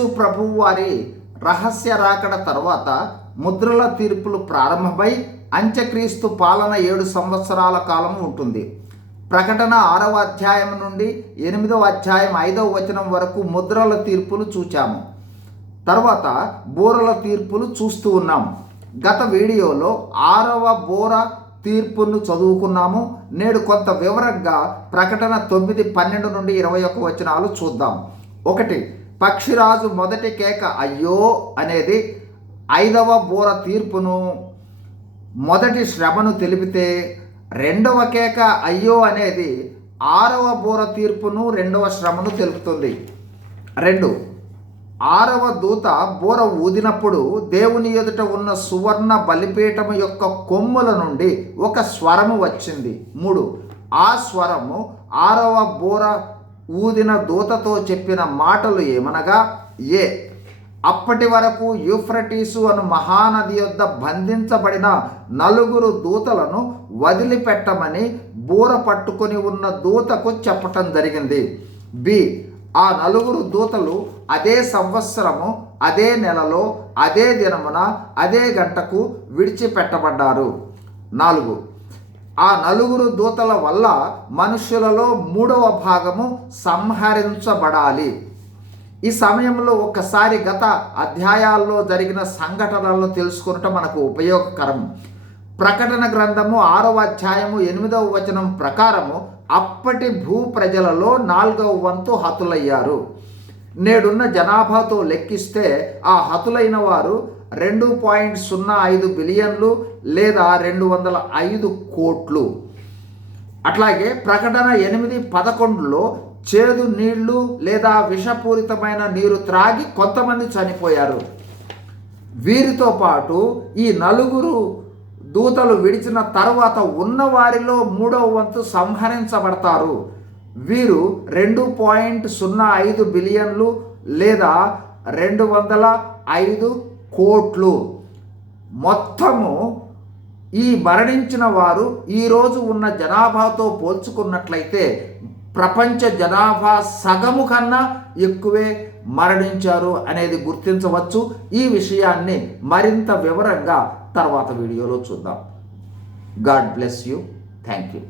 ప్రభువు వారి రహస్య రాకడ తర్వాత ముద్రల తీర్పులు ప్రారంభమై అంత్యక్రీస్తు పాలన 7 సంవత్సరాల కాలం ఉంటుంది. ప్రకటన 6వ అధ్యాయం నుండి 8వ అధ్యాయం 5వ వచనం వరకు ముద్రల తీర్పులు చూచాము. తర్వాత బూరల తీర్పులు చూస్తూ ఉన్నాం. గత వీడియోలో 6వ బూర తీర్పును చదువుకున్నాము. నేడు కొంత వివరంగా ప్రకటన 9, 12 నుండి 21 వచనాలు చూద్దాం. 1. పక్షిరాజు మొదటి కేక అయ్యో అనేది 5వ బూర తీర్పును, మొదటి శ్రమను తెలిపితే, 2వ కేక అయ్యో అనేది 6వ బూర తీర్పును, 2వ శ్రమను తెలుపుతుంది. 2. 6వ దూత బూర ఊదినప్పుడు దేవుని ఎదుట ఉన్న సువర్ణ బలిపీఠము యొక్క కొమ్ముల నుండి ఒక స్వరము వచ్చింది. 3. ఆ స్వరము 6వ బూర ఊదిన దూతతో చెప్పిన మాటలు ఏమనగా, అప్పటి వరకు యూఫ్రటీసు అను మహానది యొద్ద బంధించబడిన 4 దూతలను వదిలిపెట్టమని బూర పట్టుకొని ఉన్న దూతకు చెప్పటం జరిగింది. ఆ 4 దూతలు అదే సంవత్సరము, అదే నెలలో, అదే దినమున, అదే గంటకు విడిచిపెట్టబడ్డారు. 4. ఆ 4 దూతల వల్ల మనుషులలో 3వ భాగము సంహరించబడాలి. ఈ సమయంలో ఒక్కసారి గత అధ్యాయాల్లో జరిగిన సంఘటనలను తెలుసుకునటం మనకు ఉపయోగకరం. ప్రకటన గ్రంథము 6వ అధ్యాయము 8వ వచనం ప్రకారము అప్పటి భూ ప్రజలలో 4వ వంతు హతులయ్యారు. నేడున్న జనాభాతో లెక్కిస్తే ఆ హతులైన వారు 2.05 బిలియన్లు లేదా 205 కోట్లు. అట్లాగే ప్రకటన 8:11లో చేదు నీళ్లు లేదా విషపూరితమైన నీరు త్రాగి కొంతమంది చనిపోయారు. వీరితో పాటు ఈ 4 దూతలు విడిచిన తర్వాత ఉన్న వారిలో 3వ వంతు సంహరించబడతారు. వీరు 2.05 బిలియన్లు లేదా 205 కోట్లు. మొత్తము ఈ మరణించిన వారు ఈరోజు ఉన్న జనాభాతో పోల్చుకున్నట్లయితే ప్రపంచ జనాభా సగము కన్నా ఎక్కువే మరణించారు అనేది గుర్తించవచ్చు. ఈ విషయాన్ని మరింత వివరంగా తర్వాత వీడియోలో చూద్దాం. God bless you. Thank you.